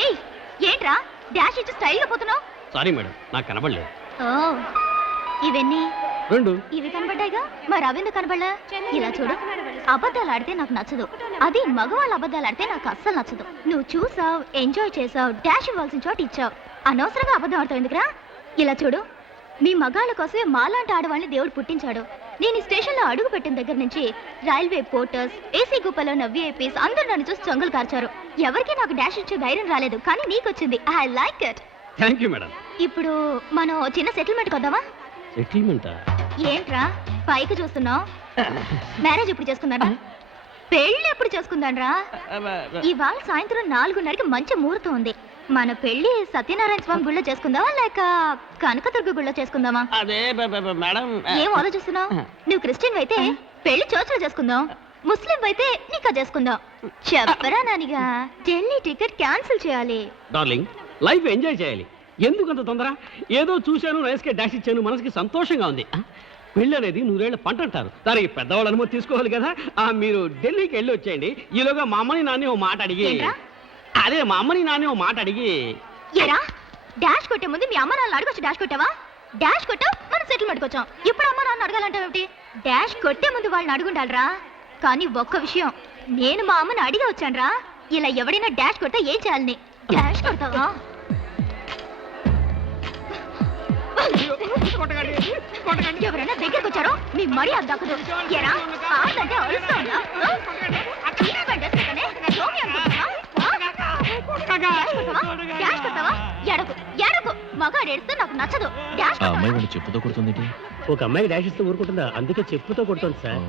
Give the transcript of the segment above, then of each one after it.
ఏయ్ ఏంట్రా డాష్ ఇచ్చి స్టైల్ గా పోతున్నావు? సారీ మేడం, నాకు కనబడలేదు. ఓ ఇవన్నీ రెండు ఇవి కనబడ్డాయిగా, మరి అవిందు కనబడలా? ఇలా చూడు, అబద్ధాలు ఆడితే నాకు నచ్చదు. అది మగవాళ్ళ అబద్ధాలు ఆడితే నాకు అస్సలు నచ్చదు. నువ్వు చూసావు, ఎంజాయ్ చేసావు, డాష్ ఇవ్వాల్సిన చోట ఇచ్చావు, అనవసరంగా అబద్ధం ఆడతావు ఎందుకురా? ఇలా చూడు, మీ మగాళ్ళ కోసమే మాలాంటి ఆడవాళ్ళని దేవుడు పుట్టించాడు. నేను ఈ స్టేషన్లో అడుగు పెట్టిన దగ్గర నుంచి రైల్వే పోర్టర్స్, ఏసీ గుప్పలో ఉన్న విఐపీస్ అందరూ నన్ను చూసి చొంగలు కార్చారు. ఎవరికి నాకు డాష్ ఇచ్చే ధైర్యం రాలేదు, కానీ నీకు వచ్చింది. I like it. Thank you madam. ఇప్పుడు మనం చిన్న సెటిల్మెంట్ కొద్దామా? సెటిల్మెంటా? ఏంట్రా పైకి చూస్తున్నావు? మ్యారేజ్ ఎప్పుడు చేసుకుందారా? పెళ్ళి ఎప్పుడు చేసుకుందాన్రా? ఇవాళ సాయంత్రం 4:30కి మంచి ముహూర్తం ఉంది. మన పెళ్లి సత్యనారాయణ స్వామి గుళ్ళో చేసుకుందామా లేక కనకదుర్గ గుళ్ళో చేసుకుందామా? అదే మేడం. ఏం ఆలోచిస్తున్నావు? నువ్వు క్రిస్టియన్ అయితే పెళ్లి చర్చిలో చేసుకుందాం, ముస్లిం అయితే నికా చేసుకుందాం. చెప్పరా నానిగా, ఢిల్లీ టికెట్ క్యాన్సిల్ చేయాలి. డార్లింగ్, లైఫ్ ఎంజాయ్ చేయాలి. ఎందుకంత తొందర? ఏదో చూశాను, రైస్కే డాష్ ఇచ్చాను, మనసుకి సంతోషంగా ఉంది. పెళ్ళి అనేది 100 ఏళ్ల పంట అంటారు, దానికి పెద్దవాళ్ళ అనుమతి తీసుకోవాలి కదా. మీరు ఢిల్లీకి వెళ్ళి వచ్చేయండి. ఈలోగా మా అమ్మని నాన్నే ఓ మాట అడిగి, అదే మా అమ్మని నాన్నే ఓ మాట అడిగి. ఏరా డాష్ కొట్టే ముందు మీ అమ్మ నాన్న అడగొచ్చు, డాష్ కొట్టావా? డాష్ కొట్టావు, మనం సెటిల్మెంట్కి వచ్చాం. ఇప్పుడు అమ్మ నాన్న అడగాలంటావేమిటి? డాష్ కొట్టే ముందు వాళ్ళని అడుగుండాలరా. కానీ ఒక్క విషయం, నేను మా అమ్మని అడిగి వచ్చానురా, ఇలా ఎవడైనా డాష్ కొడితే ఏం చేయాలని. డాష్ కొడతావా? ఎవరైనా దగ్గరికి వచ్చారో మీ మరీ అది దక్కదు. ఎరా ఆడంటే అరుస్తా ఉన్నా? డాష్ కొడతావా? ఎడకు ఎడకు, మగాడు ఏడిస్తే నాకు నచ్చదు. డాష్ అమ్మాయి చెప్పుతో కొడుతుంది. ఒక అమ్మాయికి డాష్ ఇస్తే ఊరుకుంటుందా? అందుకే చెప్పుతో కొడుతుంది సార్.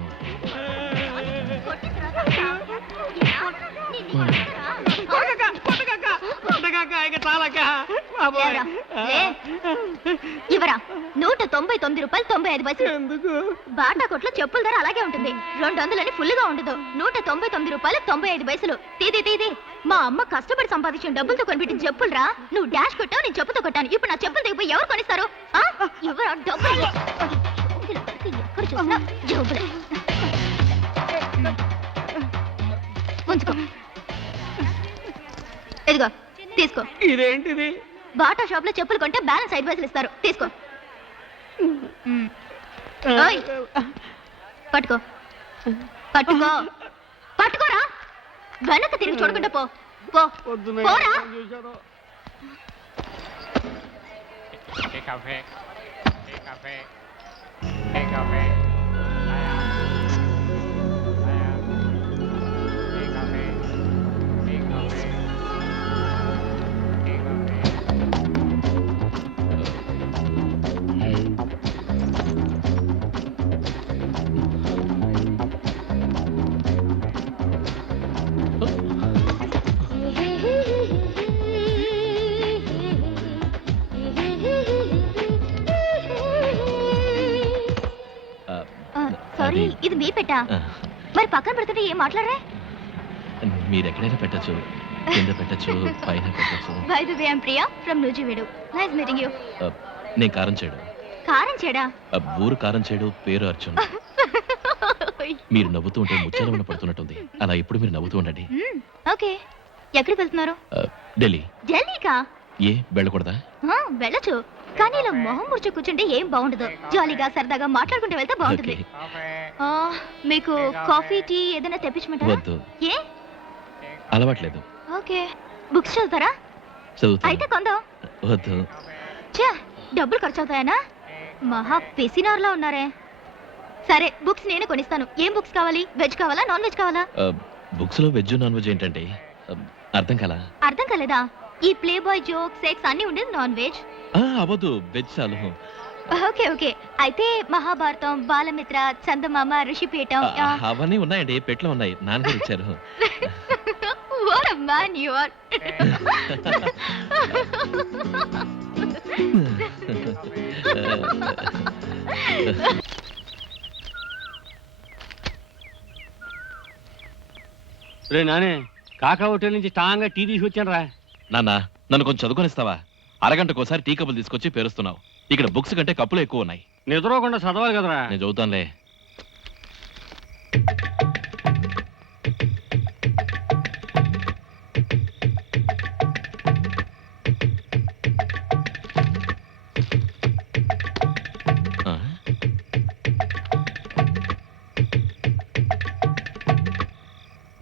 ఇవరా 199 రూపాయలు 95 పైసలు. బాటా కొట్లో చెప్పుల ధర అలాగే ఉంటుంది, 200 ఫుల్ గా ఉండదు. 199 రూపాయలు 95 పైసలు. తీది మా అమ్మ కష్టపడి సంపాదించిన డబ్బులతో కొనిపెట్టిన చెప్పులు రా. నువ్వు డాష్ కొట్టావు, నేను చెప్పుతో కొట్టాను. ఇప్పుడు నా చెప్పులు దిగిపోయి ఎవరు కొనిస్తారు? ఎవరా డబ్బులు? ఎక్కడ చూసినా జబ్బులే. ఉంచుకో, ఇదిగో తీసుకో. ఇదేంటిది? బాటా షాప్ లో చెప్పులు కొంటే బ్యాలెన్స్ 5 పైసలు ఇస్తారు, తీసుకో. ఓయ్, పట్టుకో పట్టుకో పట్టుకోరా. వెనక్కి తిరిగి చూడకుండా పో. పోరా. సారీ, ఇది మీ పెట్టా. మరి పక్కన పెడుతుంటే ఏం మాట్లాడరే? మీరు ఎక్కడైనా పెట్టచ్చు, కింద పెట్టచ్చు, పైన పెట్టచ్చు. By the way, I am Priya from Nuzvid. Nice meeting you. నేను కారం చేడు. కారం చేడా? ఊరు కారం చేడు, పేరు అర్జున్. మీరు నవ్వుతూ ఉంటే ముచ్చాలమైన పడుతున్నట్టుంది. అలా ఇప్పుడు మీరు నవ్వుతూ ఉండండి. ఓకే, ఎక్కడికి వెళ్తున్నారు? ఢిల్లీ. ఢిల్లీకా? ఏ వెళ్ళకూడదా? వెళ్ళచ్చు, కానీ ఇలా మొహం ముడిచి కూర్చుంటే ఏం బాగుండదు. జాలీగా సరదాగా మాట్లాడుకుంటూ వెళ్తే బాగుంటుంది. మీకు కాఫీ, టీ ఏదైనా తెప్పించమంటారా? వద్దు, ఏ? అలవాట్లేదు. ఓకే, బుక్స్ చదువుతారా? చదువుతా. అయితే కొందాం. వద్దు. చా, డబ్బులు ఖర్చు అవుతాయనా? మహా పెసినార్లా ఉన్నారే. సరే, బుక్స్ నేనే కొనిస్తాను. ఏం బుక్స్ కావాలి? వెజ్ కావాలా, నాన్ వెజ్ కావాలా? బుక్స్ లో వెజ్ నాన్ వెజ్ ఏంటంటే అర్థం కాలా? అర్థం కాలేదా? ఈ ప్లే బాయ్, జోక్, సెక్స్ అన్ని ఉండేది నాన్ వెజ్. అవద్దు, వెజ్ చాలు. ఓకే ఓకే, అయితే మహాభారతం, బాలమిత్ర, చందమామ, ఋషిపీఠం అవన్నీ ఉన్నాయండి, పెట్లో ఉన్నాయి, నాన్నగారు ఇచ్చారు. What a man you are. రే నానే, కాకా హోటల్ నుంచి స్ట్రాంగ్ గా టీ తీసుకొచ్చాను రా. నాన్న, నన్ను కొంచెం చదువుకొనిస్తావా? అరగంటకోసారి టీ కప్పులు తీసుకొచ్చి పేరుస్తున్నావు. ఇక్కడ బుక్స్ కంటే కప్పులు ఎక్కువ ఉన్నాయి. నిద్రపోకుండా చదవాలి కదరా. నేను చదువుతానులే.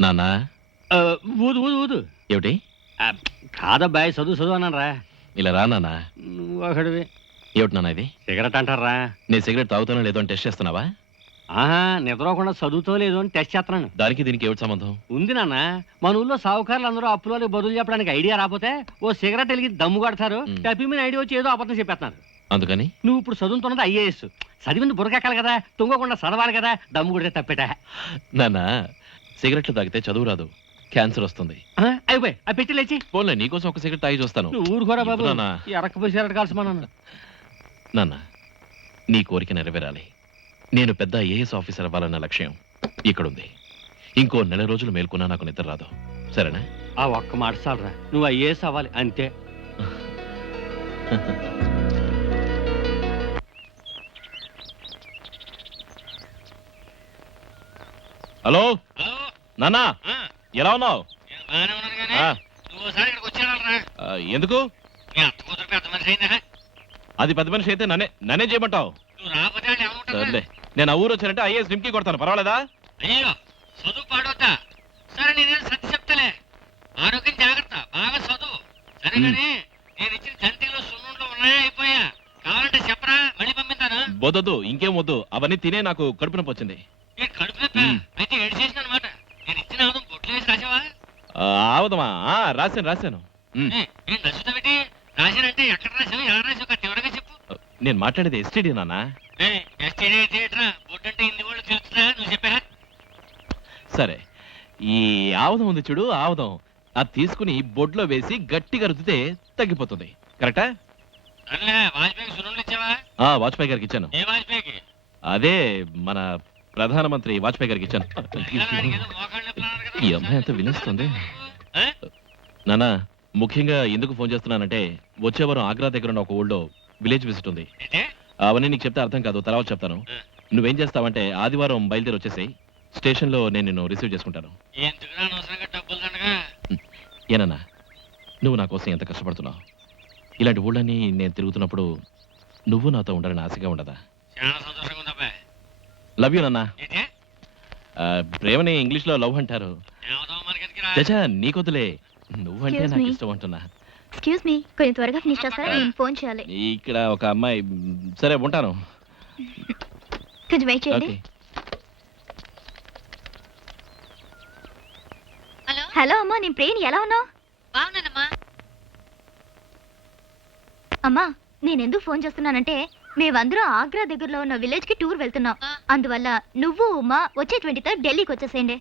నాన్న ఊదు ఊదు ఊదు ఏమిటి కాదబ్బాయి చదువు అన్నాను రా. ఇలా రా నాన్న. నువ్వు ఒకడివి. ఏమిటి నాన్న ఇది? సిగరెట్ అంటారా? నేను సిగరెట్ తాగుతానో లేదో అని టెస్ట్ చేస్తున్నావా? ఆహా, నిద్రపోకుండా చదువుతో లేదు అని టెస్ట్ చేస్తున్నాను. దానికి దీనికి ఏమిటి సంబంధం? ఉంది నాన్న, మన ఊళ్ళో సావుకారులు అందరూ అప్పులోకి బదులు చెప్పడానికి ఐడియా రాకపోతే ఓ సిగరెట్ వెలిగి దమ్ము కొడతారు. టపిమిన ఐడియా వచ్చి ఏదో అబద్ధం చెప్పేస్తున్నారు. అందుకని నువ్వు ఇప్పుడు చదువుతున్నది ఐఏఎస్. చదివింది బుర్రకెక్కాలి కదా, తుంగకుండా చదవాలి కదా. దమ్ము కొడితే తప్పేట. నాన్న, సిగరెట్లు తాగితే చదువు రాదు, క్యాన్సర్ వస్తుంది. అయిపోయి ఆ పెట్టి లేచి పోన్లే, నీకోసం ఒక సిగరెట్ తాగి చూస్తాను. నువ్వు ఊరుకోరా బాబు. ఇవ్వు నాన్న. ఎరకపోయి సిగరెట్ కాల్సి మన నాన్న, నీ కోరిక నెరవేరాలి. నేను పెద్ద ఐఏఎస్ ఆఫీసర్ అవ్వాలన్న లక్ష్యం ఇక్కడుంది. ఇంకో 4 రోజులు మేల్కొన్నా నాకు నిద్ర రాదు. సరేనా? ఆ ఒక్క మాట చాలరా, నువ్వు ఐఏఎస్ అవ్వాలి అంతే. హలో నాన్న, ఎలా ఉన్నావు? ఎందుకు? అది పెద్ద మనిషి అయితే నన్నే చేయమంటావు? సర్లే, నేను ఆ ఊరు వచ్చానంటే ఐఏఎస్ నింకి కొడతాను, పర్వాలేదా? అయ్యో చదువు పాడవద్దా? సరే నేను సత్య చెప్తలే, ఆరోగ్యం జాగ్రత్త, బాగా చదువు. సరే కానీ నేను ఇచ్చిన జంతిలో సున్నుండ్లు ఉన్నాయా అయిపోయా? కావాలంటే చెప్పరా, మళ్ళీ పంపిస్తాను. వద్దొద్దు, ఇంకేం వద్దు, అవన్నీ తినే నాకు కడుపు నొప్పి వచ్చింది. కడుపు నొప్పి అయితే ఏడు చేసిన అనమాట. నేను ఇచ్చిన ఆవుదం బొట్లు వేసి రాసావా? ఆవుదమా? రాశాను. నేను రసుతావేటి? రాశానంటే ఎక్కడ రాసావు, ఎలా రాసావు, వివరంగా చెప్పు. నేను మాట్లాడేది ఎస్టీడీ నాన్న. బొట్టంటే ఇన్ని వాళ్ళు తెలుస్తుందా? నువ్వు చెప్పా. సరే, ఈ ఆవుదం ఉంది చూడు, ఆవుదం అది తీసుకుని బొడ్లో వేసి గట్టిగా రుద్దితే తగ్గిపోతుంది. కరెక్టా? వాజ్పేయికి సున్నుండ్లు ఇచ్చావా? వాజ్పేయి గారికి ఇచ్చాను. ఏ వాజ్పేయికి? అదే మన ప్రధానమంత్రి వాజ్పేయి గారికి ఇచ్చాను. ఈ అమ్మాయి అంతా వినేస్తుంది. నాన్న, ముఖ్యంగా ఎందుకు ఫోన్ చేస్తున్నానంటే వచ్చే వారం ఆగ్రా దగ్గర ఉన్న ఒక ఊళ్ళో విలేజ్ విజిట్ ఉంది. అవన్నీ నీకు చెప్తే అర్థం కాదు, తర్వాత చెప్తాను. నువ్వేం చేస్తావంటే ఆదివారం బయలుదేరి వచ్చేసాయి. స్టేషన్ లో నేను నిన్ను రిసీవ్ చేసుకుంటాను. ఏనన్నా, నువ్వు నా కోసం ఎంత కష్టపడుతున్నావు. ఇలాంటి ఊళ్ళని నేను తిరుగుతున్నప్పుడు నువ్వు నాతో ఉండాలని ఆశగా ఉండదా? లవ్ యూ నాన్న. ప్రేమని ఇంగ్లీష్ లో లవ్ అంటారు. చచా, నీకొద్దులే, నువ్వంటే నాకు ఇష్టం అంటున్నా. ఎక్స్క్యూజ్ మీ, కొంచెం త్వరగా ఫినిష్ చేస్తారా? నేను ఫోన్ చేయాలి. ఇక్కడ ఒక అమ్మాయి. సరే, ఉంటాను. కొంచెం వెయిట్ చేయండి. హలో అమ్మా, నేను ప్రేమ్, ఎలా ఉన్నావు? అమ్మా, నేను ఎందుకు ఫోన్ చేస్తున్నానంటే మేమందరం ఆగ్రా దగ్గరలో ఉన్న విలేజ్ కి టూర్ వెళ్తున్నాం. అందువల్ల నువ్వు ఉమా వచ్చే 23rd ఢిల్లీకి వచ్చేసేయండి.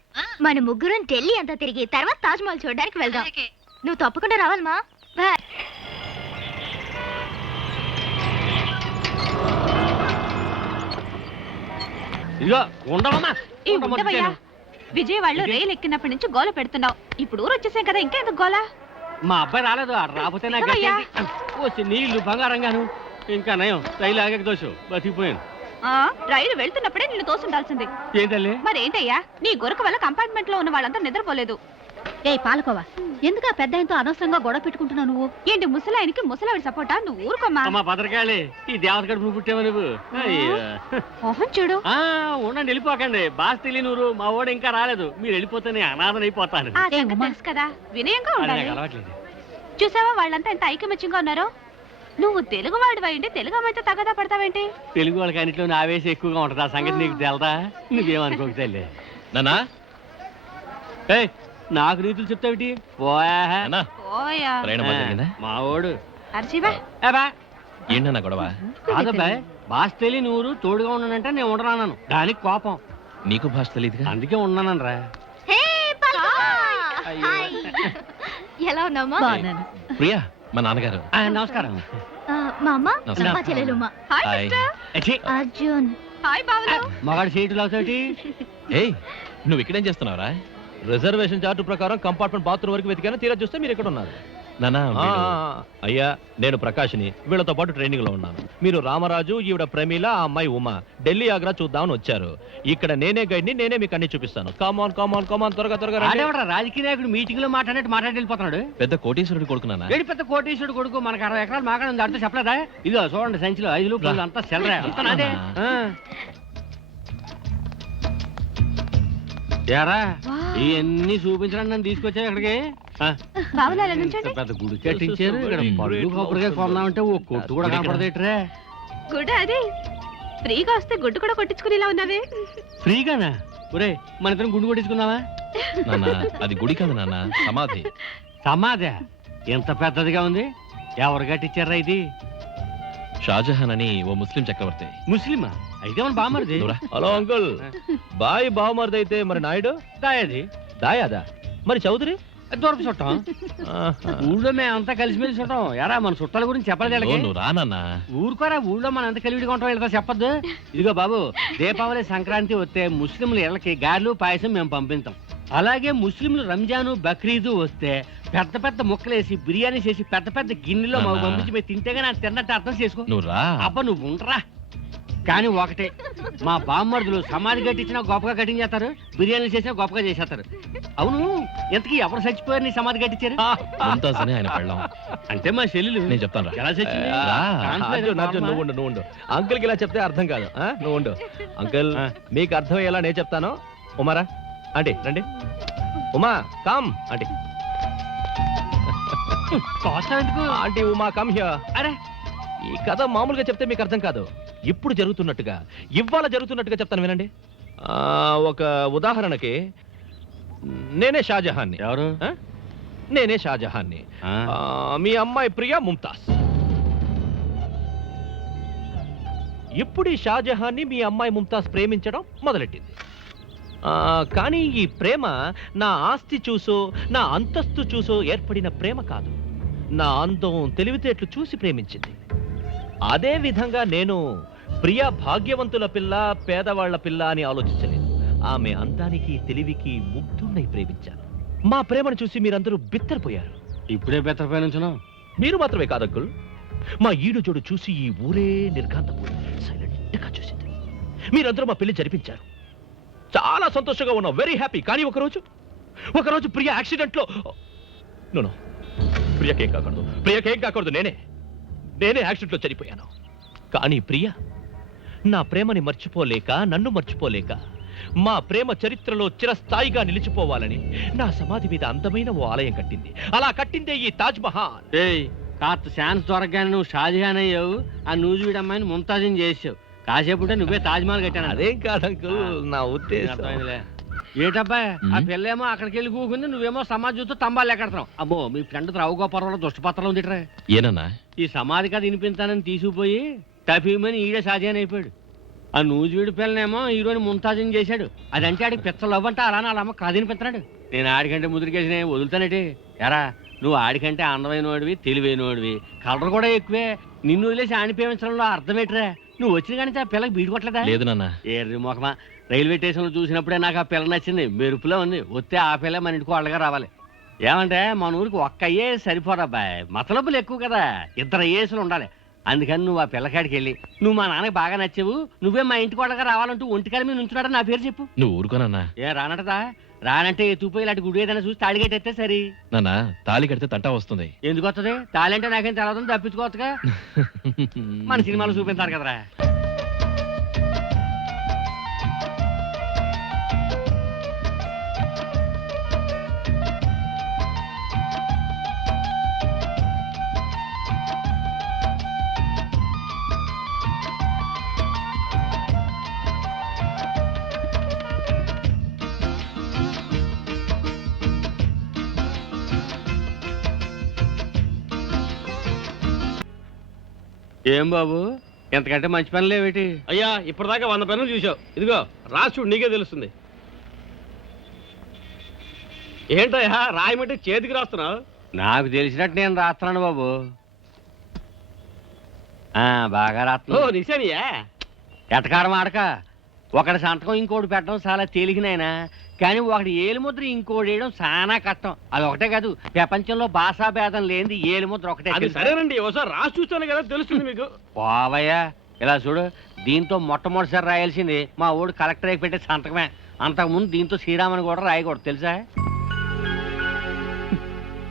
మన ముగ్గురం ఢిల్లీ అంతా తిరిగి తర్వాత తాజ్ మహల్ చూడడానికి వెళ్దాం. నువ్వు తప్పకుండా రావాలమ్మా. బాయ్. విజయవాడలో రైలు ఎక్కినప్పటి నుంచి గోల పెడుతున్నావు. ఇప్పుడు ఊరు వచ్చేసాం కదా, ఇంకా ఎందుకు గోల? మా అబ్బాయి రాలేదు, రాకపోతే నాకు వచ్చి నీళ్లు బంగారంగాను. ఇంకా నయం, రైలు ఆగక దోషం బతికిపోయాను. రైలు వెళ్తున్నప్పుడే నిన్ను తోసుండాల్సింది. ఏంటల్లి? మరేంటయ్యా, నీ గొరక వల్ల కంపార్ట్మెంట్ లో ఉన్న వాళ్ళంతా నిద్రపోలేదు. ఏ పాలకోవా, ఎందుకు ఆ పెద్ద ఆయనతో అనవసరంగా గొడవ పెట్టుకుంటున్నావు నువ్వు? ఏంటి ముసలాయనికి ముసలావిడి సపోర్టా? నువ్వు ఊరుకోమ్మా. అమ్మా భద్రకాళి, ఈ దేవత గడుపు నువ్వు పుట్టావు నువ్వు. మోహన్ చూడు. ఉండండి, వెళ్ళిపోకండి. బాస్ తెలియనూరు, మా వాడు ఇంకా రాలేదు. మీరు వెళ్ళిపోతేనే అనాథనైపోతాను. తెలుసు కదా, వినయంగా ఉండాలి. అలవాట్లేదు. చూసావా వాళ్ళంతా ఎంత ఐకమత్యంగా ఉన్నారో? నువ్వు తెలుగు వాడు అయింది, తెలుగు అమ్మాయితో తగదా పడతావేంటి? తెలుగు వాళ్ళకి అన్నింటిలో ఆవేశం ఎక్కువగా ఉంటది. ఆ సంగతి నీకు తెలదా? నువ్వేమనుకోక తల్లి. నానా, నాకు రీతులు చెప్తావిటి? మా వాడు ఏంటన్నా గొడవ? కాదబ్బాయ్, భాష తెలియని ఊరు తోడుగా ఉన్నానంటే నేను ఉండరాను. దానికి కోపం. నీకు భాష తెలియదుగా, అందుకే ఉన్నానరా. ఎలా ఉన్నామా? ప్రియా, మా నాన్నగారు. నమస్కారం. మా అమ్మ, మా చెల్లెలు ఉమా. అర్జున్. మగాడు సీటు లావుతావిటి? ఏయ్, నువ్వు ఇక్కడేం చేస్తున్నావురా? రిజర్వేషన్ చార్టు ప్రకారం కంపార్ట్మెంట్ బాత్రూమ్ వరకు వెతికాను, తీరా చూస్తే మీరు ఇక్కడ ఉన్నారు. నానా, అయ్యా నేను ప్రకాష్ని, వీళ్ళతో పాటు ట్రైనింగ్ లో ఉన్నాను. మీరు రామరాజు, ఈవిడ ప్రమీల, ఆ అమ్మాయి ఉమా ఢిల్లీ ఆగ్రా చూద్దామని వచ్చారు. ఇక్కడ నేనే గైడ్ని, నేనే మీకు అన్ని చూపిస్తాను. కామాన్ కామాన్ కామాన్, త్వరగా త్వరగా. రాజకీయ నాయకుడు మీటింగ్ లో మాట్లాడి వెళ్ళిపోతున్నాడు. పెద్ద కోటీశ్వరుడు కొడుకున్నానా? ఏడు పెద్ద కోటీశ్వరుడు కొడుకు. మనకు 60 ఎకరాలు మాకాడ ఉంది, అంతా చెప్పలేదా? ఇదిగో చూడండి, సంచిలో 5 రూపాయలు అంతా సెలరా. ఏరా ఇవన్నీ చూపించడానికి నన్ను తీసుకొచ్చావు ఇక్కడికి ఆ, ఇంత పెద్ద గుడి కట్టించారు ఇక్కడ పళ్ళు కొబ్బరిగా కొందామంటే ఓ కొట్టు కూడా కనపడదేట్రా గుడ్ అది ఫ్రీగా వస్తే గుడ్డు కూడా కొట్టించుకునేలా ఉన్నావే ఫ్రీగానా ఒరే మన ఇద్దరం గుండు కొట్టించుకుందామా నాన్న అది గుడి కాదు నాన్న, సమాధి. సమాధి ఎంత పెద్దదిగా ఉంది ఎవరు కట్టించారా ఇది షాజహాన్ అని ఓ ముస్లిం చక్రవర్తి. ముస్లిమా అయితే మన బామ్మరిది నువ్వురా. హలో అంకుల్, బాయ్ బావమరిది అయితే మరి నాయుడు దాయది దాయాదా, మరి చౌదరి దూరపు చుట్టం ఊళ్ళో మేము అంతా కలిసిమెలిసి ఉంటాం ఎరా మన చుట్టాల గురించి చెప్పలేదు ఓ, వీళ్ళకి. నువ్వు రా నాన్న. ఊరుకోరా ఊళ్ళో మనం ఎంత కలివిడిగా ఉంటాం వెళ్తా చెప్పొద్దు ఇదిగో బాబు దీపావళి సంక్రాంతి వస్తే ముస్లింలు ఇళ్ళకి గారెలు పాయసం మేము పంపిస్తాం అలాగే ముస్లింలు రంజాను బక్రీదు వస్తే పెద్ద పెద్ద ముక్కలేసి బిర్యానీ చేసి పెద్ద పెద్ద గిన్నెలో మాకు నాన్న. పంపించి మేము తింటేగా నాకు తిన్నట్టు అర్థం చేసుకో నువ్వు రా. అబ్బా నువ్వు ఉండరా కానీ ఒకటే మా బామ్మర్దులు సమాధి కట్టించినా గొప్పగా కట్టించేస్తారు బిర్యానీ చేసినా గొప్పగా చేసేస్తారు అవును ఇంతకీ ఎవరు చచ్చిపోయారు నీ సమాధి కట్టించారు ముంతాజ్ అని ఆయన పెళ్ళాం. అంటే మా చెల్లెలు నేను చెప్తాను రా. ఎలా చచ్చింది రా. కాన్ఫిడెన్స్ అర్జున్, నువ్వు ఉండు, నువ్వు ఉండు. అంకుల్కి ఇలా చెప్తే అర్థం కాదు. నువ్వు ఉండు అంకుల్, ఆ. మీకు అర్థమయ్యేలా నేను చెప్తాను. ఉమారా ఆంటీ రండి. Uma come aunty. కోస్తా ఎందుకు ఆంటీ ఉమా కమ్ హియర్. అరే ఈ కథ మామూలుగా చెప్తే మీకు అర్థం కాదు, ఇప్పుడు జరుగుతున్నట్టుగా ఇవాళ జరుగుతున్నట్టుగా చెప్తాను వినండి. ఒక ఉదాహరణకి నేనే షాజహాన్ని. ఎవరు ఆ? నేనే షాజహాన్ని. ఆ. మీ అమ్మాయి ప్రియా ముంతాజ్. ఇప్పుడు ఈ షాజహాన్ని మీ అమ్మాయి ముంతాజ్ ప్రేమించడం మొదలెట్టింది. కానీ ఈ ప్రేమ నా ఆస్తి చూసో నా అంతస్తు చూసో ఏర్పడిన ప్రేమ కాదు, నా అందం తెలివితేటలు చూసి ప్రేమించింది. అదే విధంగా నేను ప్రియా భాగ్యవంతుల పిల్ల పేదవాళ్ల పిల్ల అని ఆలోచించలేదు. ఆమె అందానికి తెలివికి ముగ్ధున్నై ప్రేమించాను. మా ప్రేమను చూసి మీరందరూ బిత్తరపోయారు. ఇప్పుడే బెత్తరపై నుంచును మీరు మాత్రమే కాదంకుల్, మా ఈడు జోడు చూసి ఈ ఊరే నిర్ఘాంతపోయింది, సైలెంట్ గా చూసింది. మీరందరూ మా పెళ్లి జరిపించారు, చాలా సంతోషంగా ఉన్నాం, వెరీ హ్యాపీ. కానీ ఒకరోజు ప్రియా యాక్సిడెంట్ లో నో ప్రియకేం కాకూడదు, నేనే యాక్సిడెంట్ లో చనిపోయాను. కానీ ప్రియ నా ప్రేమని మర్చిపోలేక, నన్ను మర్చిపోలేక, మా ప్రేమ చరిత్రలో చిరస్థాయిగా నిలిచిపోవాలని నా సమాధి మీద అందమైన ఓ ఆలయం కట్టింది. అలా కట్టిందే ఈ తాజ్ మహల్. ఏయ్ కాస్త ఛాన్స్ దొరకగానే నువ్వు షాజహాన్ అయ్యావు, ఆ నూజివీడు అమ్మాయిని ముంతాజని చేసావు. కాసేపు ఉంటే నువ్వే తాజ్మహల్ కట్టాను. అదేం కాదంకుల్, నా ఉద్దేశం. అర్థమైందిలే. ఏటబ్బా ఆ పిల్లేమో అక్కడికి వెళ్ళి కూకుంది, నువ్వేమో సమాధితో తంబాలు ఎక్కడుతున్నావు. అబ్బో మీ ఫ్రెండ్ రావుగోపాలలో దుష్టపత్రం ఉందిట్రా. ఏనన్నా? ఈ సమాధి కథ వినిపించానని తీసుకుపోయి టఫీమని ఈడే షాజహాన్ అయిపోయాడు. ఆ నూజివీడు పిల్లనేమో హీరోని ముంతాజని చేశాడు. అదంటే ఆడికి పిచ్చలవ్వంటే అలానే వాళ్ళ అమ్మ కాదనిపిస్తున్నాడు. నేను ఆడికంటే ముదిరికేసిన వదులుతానేటి. ఎరా నువ్వు ఆడికంటే అందమైన వాడివి, తెలివైన వాడివి, కలర్ కూడా ఎక్కువే. నిన్ను వదిలేసి ఆడిపేమించడంలో అర్థమేట్రా. నువ్వు వచ్చిన కానీ ఆ పిల్లకి బీడు కొట్టలేదా? లేదు నాన్న. ఏర్రి మొఖమా, రైల్వే స్టేషన్లో చూసినప్పుడే నాకు ఆ పిల్ల నచ్చింది. మెరుపులో ఉంది. వస్తే ఆ పిల్ల మన ఇంటికి వాళ్ళగా రావాలి. ఏమంటే మన ఊరికి ఒక్క అయ్యే సరిపోరబ్బాయ్, మతలబులు ఎక్కువ కదా, 2 అయ్యేసులు ఉండాలి. అందుకని నువ్వు ఆ పిల్లకాడికి వెళ్ళి నువ్వు మా నాన్నకి బాగా నచ్చావు, నువ్వే మా ఇంటికి వాళ్ళగా రావాలంటూ ఒంటికాల మీద నుంచున్నాడని నా పేరు చెప్పు. నువ్వు ఊరుకోనన్నా. ఏ రానటదా? రానంటే ఎత్తుపోయి ఇలాంటి గుడి ఏదైనా చూసి తాళిగట్టేస్తే సరి. నాన్న తాళి కడితే తంటా వస్తుంది. ఎందుకు వస్తుంది? తాళంటే నాకేం తెలవదని తప్పించుకోవచ్చుగా. మన సినిమాలు చూపించారు కదరా. ఏం బాబు ఎంతకంటే మంచి పని లేవేటి? అయ్యా ఇప్పటిదాకా 100 పనులు చూసావు, ఇదిగో రాసుడు నీకే తెలుస్తుంది. ఏంటయ్యా రాయమంటే చేతికి రాస్తున్నావు? నాకు తెలిసినట్టు నేను రాస్తున్నాను బాబు. బాగా ఓ రాస్తున్నా. నిశానియా? ఎటకారం ఆడక. ఒకటి సంతకం ఇంకోటి పెట్టడం చాలా తేలికనైనా, కానీ ఒకటి ఏలుముద్ర ఇంకోటి వేయడం చాలా కష్టం. అది ఒకటే కాదు, ప్రపంచంలో భాషా భేదం లేనిది ఏలుముద్ర ఒకటే. అది తెలుసా? సరేనండి, ఒకసారి రాసి చూస్తాను కదా తెలుస్తుంది మీకు. పోవయ్యా, ఇలా చూడు, దీంతో మొట్టమొదటిసారి రాయాల్సింది మా ఊడు కలెక్టర్ అయి పెట్టే సంతకమే. అంతకుముందు దీంతో శ్రీరామని కూడా రాయకూడదు తెలుసా?